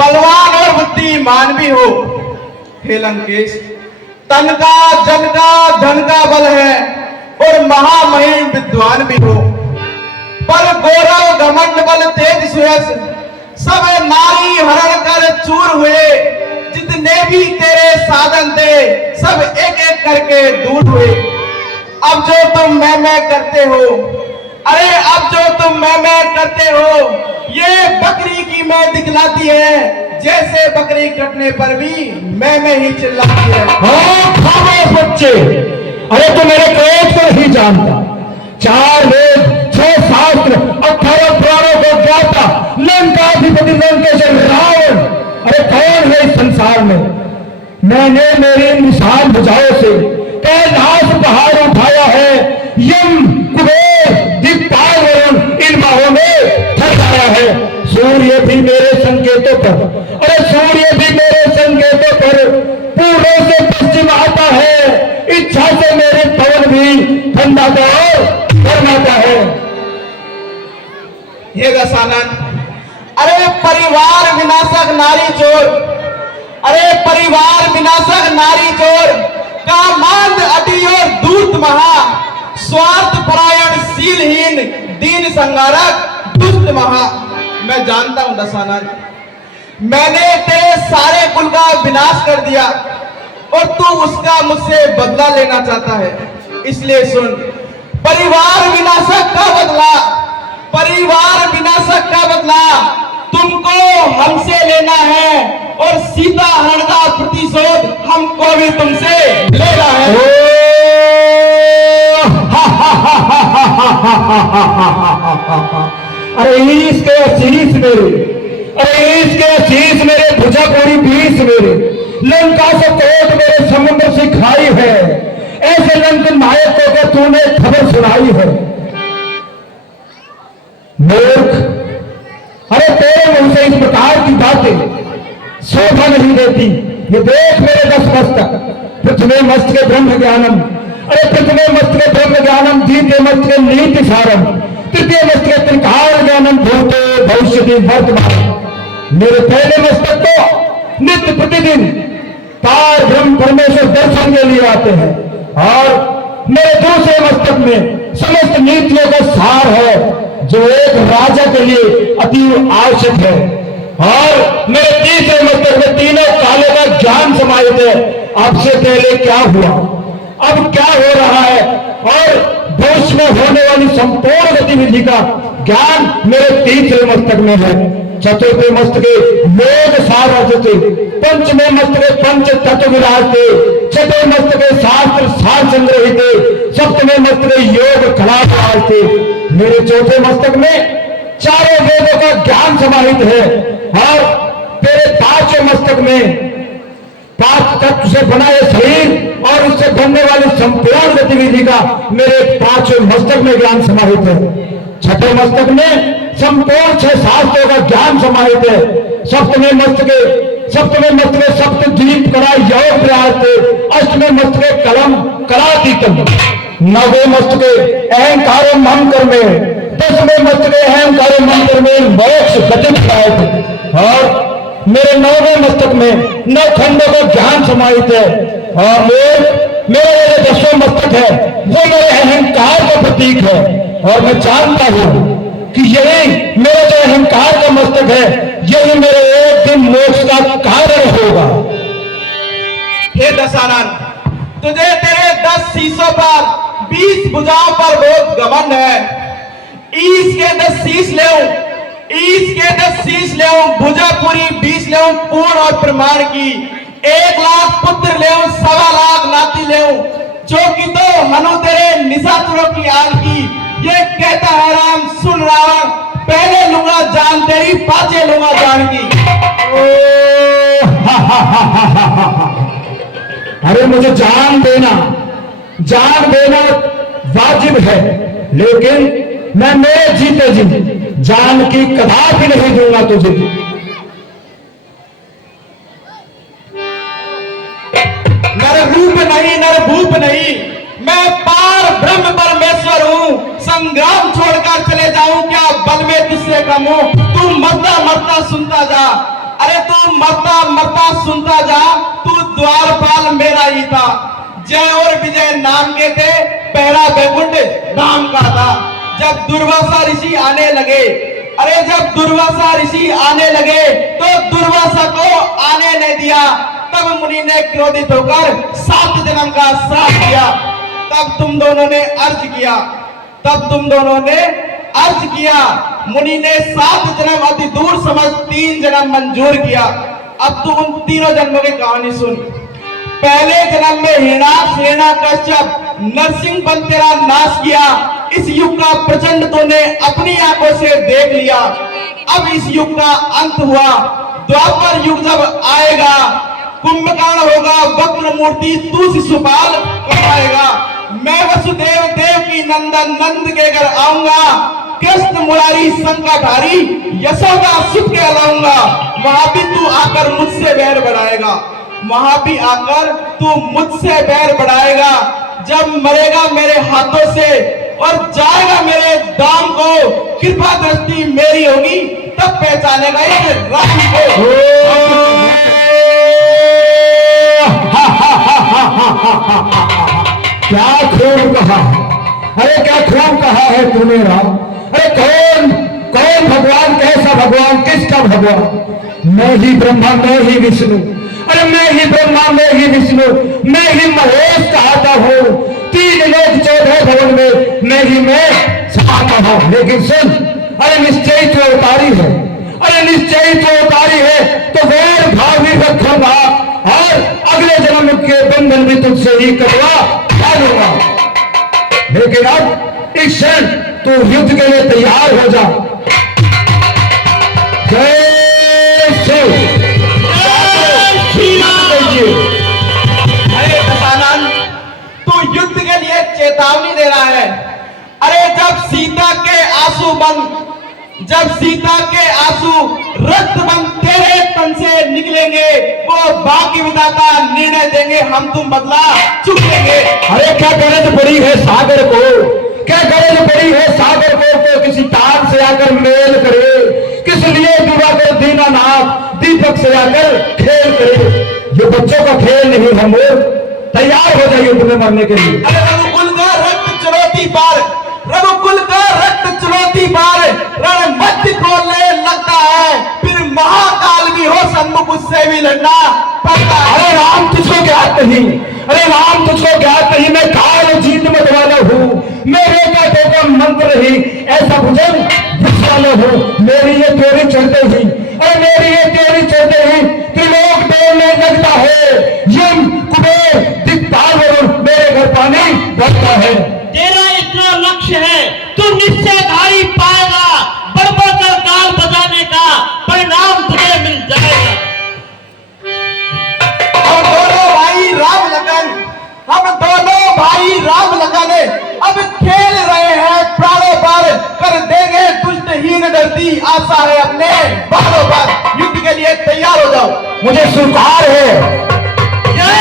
बलवान और बुद्धिमान भी हो। हे लंकेश, तन का जन का धन का बल है और महामहिम विद्वान भी हो, पर गौरव घमंड बल तेज सुयस सब नारी हरण कर चूर हुए। जितने भी तेरे साधन थे सब एक एक करके दूर हुए। अब जो तुम मैं करते हो, अरे अब जो तुम मैं करते हो, ये बकरी की मैं दिखलाती है, जैसे बकरी कटने पर भी मैं ही चिल्लाती है। हाँ खामोश बच्चे, अरे तू मेरे क्रोध को नहीं जानता। 4 वेद 6 शास्त्र 18 पुराणों को ज्ञाता लंकाधिपति लंकेश्वर रावण, अरे कौन है इस संसार में? मैंने मेरी निशान भुजाओं से कैलाश पहाड़ उठाया है, यम कुबेर दिक्पाल वरुण इन बाहों में ठहराया है। सूर्य भी मेरे संकेतों पर, अरे सूर्य भी मेरे संकेतों पर पूर्व से पश्चिम आता है। इच्छा से मेरे पवन भी ठंडाता और फरमाता है। हे दशानन, अरे परिवार विनाशक नारी चोर, अरे परिवार विनाशक नारी चोर, कामांध अटी और दूत महा, स्वार्थ परायण शीलहीन दीन संगारक दुष्ट महा। मैं जानता हूं दशानन, मैंने तेरे सारे कुल का विनाश कर दिया और तू उसका मुझसे बदला लेना चाहता है। इसलिए सुन, परिवार विनाशक का बदला, परिवार विनाशक का बदला तुमको हमसे लेना है और सीता हरण का प्रतिशोध हमको भी तुमसे लेना है। अरे इसके आशीष मेरे, अरे इसके आशीष मेरे, भुजा पूरी 20 मेरे, लंका से कोट मेरे, समुद्र से खाई है। ऐसे लंक नायक को क्या तूने खबर सुनाई है? मूर्ख, अरे तेरे मुंह से इस प्रकार की बातें शोभा नहीं देती। ये देख मेरे 10 मस्तक, प्रथमे मस्तके ब्रह्म ज्ञानम, अरे प्रथमे मस्तके ब्रह्म ज्ञानम, द्वितीय मस्तके नीति सारम, तृतीय मस्तके त्रिकाल ज्ञानम, भूते भविष्यति वर्तमान। मेरे पहले मस्तक को नित्य प्रतिदिन पार ब्रह्म परमेश्वर दर्शन के लिए आते हैं और मेरे दूसरे मस्तक में समस्त नीतियों का सार है, जो एक राजा के लिए अति आवश्यक है। और मेरे तीसरे मस्तक में तीनों कालों का ज्ञान समाहित है। अब से पहले क्या हुआ, अब क्या हो रहा है और भविष्य में होने वाली संपूर्ण गतिविधि का ज्ञान मेरे तीसरे मस्तक में है। चतुर्थ मस्तके योग सार अर्जते, पंचमे मस्तके पंच तत्व विराजते, छठे मस्तके शास्त्र सार संग्रहित, सप्तमे मस्तके योग कला विराजते। मेरे चौथे मस्तक में चारों वेदों का ज्ञान समाहित है और तेरे 5वें मस्तक में 5 तत्व से बना यह शरीर और उससे बनने वाली संपूर्ण गतिविधि का मेरे 5वें मस्तक में ज्ञान समाहित है। छठे मस्तक में संपूर्ण 6 शास्त्रों का ज्ञान समाहित है। सप्तमे मस्तके सप्त द्वीप कला योग प्रयासते, अष्टमे मस्तके कलम कलातीतम, 9वें मस्तके अहंकार मंत्र में, 10वें मस्तके अहंकार मंत्र में मोक्ष गति प्रयास। और मेरे 9वें मस्तक में 9 खंडों का ज्ञान समाहित है। और मेरे 10वां मस्तक है वो मेरे अहंकार का प्रतीक है। और मैं जानता हूं कि यही मेरा जो अहंकार का मस्तक है, यही मेरे एक दिन मोक्ष का कारण होगा। हे दशानन, तुझे तेरे 10 शीशों पर 20 भुजाओं पर बहुत घमंड है। ईश के 10 शीश ले, ईश के 10 शीश ले, भुजा पूरी 20 ले, पूर्ण और प्रमाण की 1 लाख पुत्र ले, 1.25 लाख नाती ले, जो कि तो मनु तेरे निशाचरों की आग की। ये कहता है राम, सुन रावण, पहले लूंगा जान तेरी, पाछे लूंगा जान की। अरे मुझे जान देना वाजिब है, लेकिन मैं जीते जी जान की कदापि नहीं दूंगा तुझे। नर रूप नहीं, नर भूप नहीं, मैं पार ब्रह्म परमेश्वर हूँ। संग्राम छोड़कर चले जाऊं क्या बल में तुझसे कम हूं? तू मरता मरता सुनता जा, अरे तू मरता मरता सुनता जा, तू द्वारपाल मेरा ही था। जय और विजय नाम के थे, पहला वैकुंठ नाम का था। जब दुर्वासा ऋषि आने लगे, अरे जब दुर्वासा ऋषि आने लगे तो दुर्वासा को आने नहीं दिया। तब मुनि ने क्रोधित होकर 7 जन्म का श्राप दिया। तब तुम दोनों ने अर्ज किया, तब तुम दोनों ने अर्ज किया। मुनि ने 7 जन्म अति दूर समझ 3 जन्म मंजूर किया। अब तू उन तीनों जन्मों की कहानी सुन। पहले जन्म में हिरण्याकश्यप नरसिंह बन तेरा नाश किया। इस युग का प्रचंड तूने अपनी आंखों से देख लिया। अब इस युग का अंत हुआ। द्वापर युग जब आएगा, कुंभकर्ण होगा वक्र मूर्ति, तू शिशुपाल कहलाएगा। मैं वसुदेव देव की नंदन नंद के घर आऊंगा। कृष्ण मुरारी शंकाधारी यशोदा सुख के लाऊंगा। वहां भी तू आकर मुझसे बैर बढ़ाएगा, वहां भी आकर तू मुझसे बैर बढ़ाएगा। जब मरेगा मेरे हाथों से और जाएगा मेरे दाम को, कृपा दृष्टि मेरी होगी तब पहचानेगा इस राम को। क्या खूब कहा, अरे क्या खूब कहा है तूने राम। अरे कौन कौन भगवान, कैसा भगवान, किसका भगवान? मैं ही ब्रह्मा, मैं ही विष्णु। अरे मैं ही ब्रह्मा, मैं ही विष्णु, मैं ही महेश कहता हूँ। 3 लोक 14 भवन में मैं ही मैं समाता हूँ। लेकिन सुन, अरे निश्चय तो उतारी है, अरे निश्चय तो उतारी है तो वैर भाव भी रखूंगा और अगले जन्म के बंधन भी तुझसे ही करवा लूंगा। लेकिन अब इस क्षण तू युद्ध के लिए तैयार हो जा। जय अरे दशानन, तू युद्ध के लिए चेतावनी दे रहा है। अरे जब सीता के आंसू बन, जब सीता के आंसू रक्त बन तेरे तन से निकलेंगे, वो बाकी विधाता निर्णय देंगे, हम तुम बदला चुकेंगे। अरे क्या गरज पड़ी है सागर को, क्या गरज पड़ी है सागर को किसी तार से आकर मेल करे, किस लिए दिवाकर दीनानाथ दीपक से आकर खेल करे। ये बच्चों का खेल नहीं है मोर, तैयार हो जाइए युद्ध में मरने के लिए। अरे रघुकुल का रक्त चुनौती पार, रघुकुल का रक्त चुनौती पार, रण मध्य खोलने लगता है, फिर महाकाल भी हो सन्मुख उससे भी लड़ना पड़ता है। अरे राम तुझको ज्ञात नहीं, अरे राम तुझको ज्ञात नहीं, मैं काल जीत मत वाला हूँ, मेरे का तो मंत्र ही ऐसा भुजंग वाला हूँ। मेरी ये तेरी चलते ही, अरे मेरी ये तेरी चलते ही त्रिलोक डोलने लगता है। यम कुबेर दिक्पाल मेरे घर पानी बढ़ता है। तेरा इतना लक्ष्य है, तू निश्चय धारी पाएगा। बड़बड़ कर काल बजाने का परिणाम तुझे मिल जाएगा। हम दोनों भाई राम लखन, हम दोनों भाई राम लखन अब खेल रहे हैं प्राणों पर, कर देंगे दुष्टहीन धरती आशा है अपने बालों पर। युद्ध के लिए तैयार हो जाओ। मुझे स्वीकार है। जय